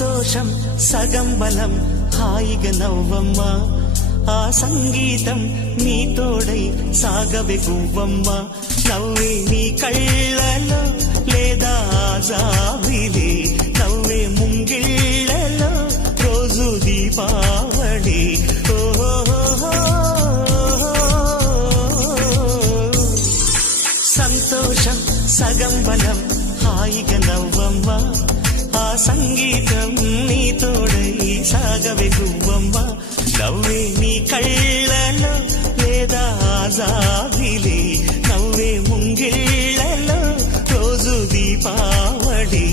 సంతోషం సగం బలం హాయిగా నవ్వమ్మా ఆ సంగీతం నీ తోడై సాగవే గువ్వమ్మ నవ్వే నీ కళ్ళలో లేదా జాబిలి నవ్వే ముంగిళ్ళలో రోజు దీపావళి సంతోషం సగం బలం హాయిగా నవ్వమ్మ ఆ సంగీతం నీ తోడై సాగవే గువ్వమ్మ నవ్వే నీ కళ్ళలో లేదా జాబిలి నవ్వే ముంగిళ్ళలో రోజు దీపావళి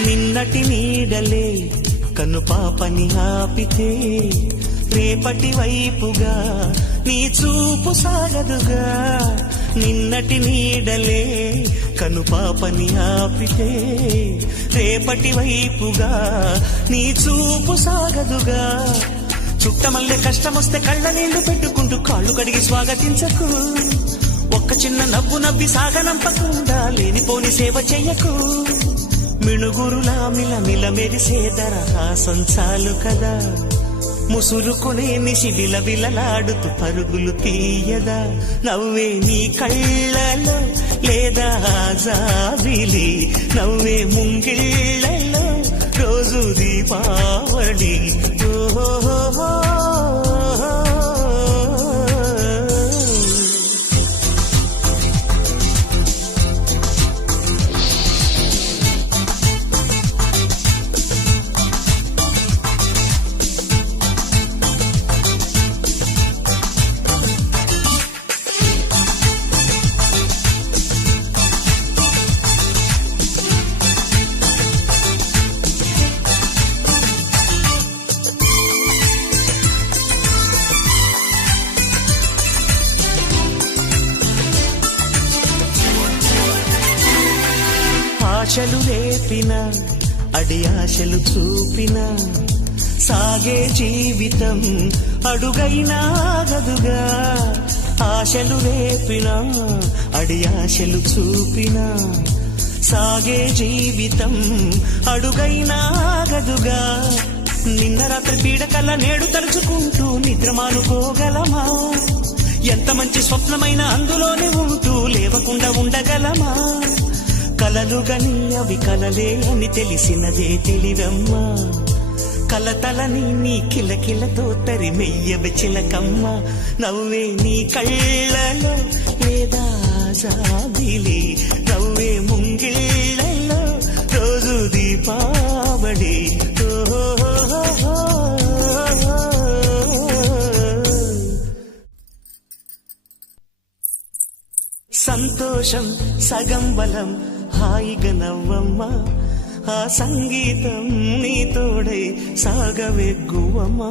నిన్నటి నీడలే కను పాపని ఆపితే రేపటి వైపుగా నీ చూపు సాగదుగా నిన్నటి నీడలే కను పాపని ఆపితే రేపటి వైపుగా నీ చూపు సాగదుగా చుట్టమల్లె కష్టమొస్తే కళ్ళ నీళ్లు పెట్టుకుంటూ కాళ్ళు కడిగి స్వాగతించకు ఒక్క చిన్న నవ్వు నవ్వి సాగనంపకుండా లేనిపోని సేవ చెయ్యకు మిణుగురులా మిలమిల మెరిసే దరహాసం చాలు కదా ముసురుకునే నిశి విలవిలలాడుతూ పరుగులు తీయదా నవ్వే నీ కళ్ళలో లేదా జాబిలి నవ్వే ముంగిళ్ళలో రోజు దీపావళి ఆశలు రేపిన అడి ఆశలు చూపిన సాగే జీవితం అడుగైనా గదుగా ఆశలు రేపిన అడి ఆశలు చూపిన సాగే జీవితం అడుగైనా గదుగా నిన్న రాత్రి పీడకల్లా నేడు తలుచుకుంటూ నిద్రమానుకోగలమా ఎంత మంచి స్వప్నమైన అందులోనే ఉంటూ లేవకుండా ఉండగలమా కలలు గని అవి కలలే అని తెలిసినదే తెలివమ్మా కలతలని నీ కిలకిలతో తరిమెయ్యవి చిలకమ్మ నవ్వే నీ కళ్ళలో లేదా జాబిలి నవ్వే ముంగిళ్ళలో రోజు దీపావళి సంతోషం సగం బలం హాయిగా నవ్వమ్మ ఆ సంగీతం నీ తోడై సాగవే గువ్వమ్మ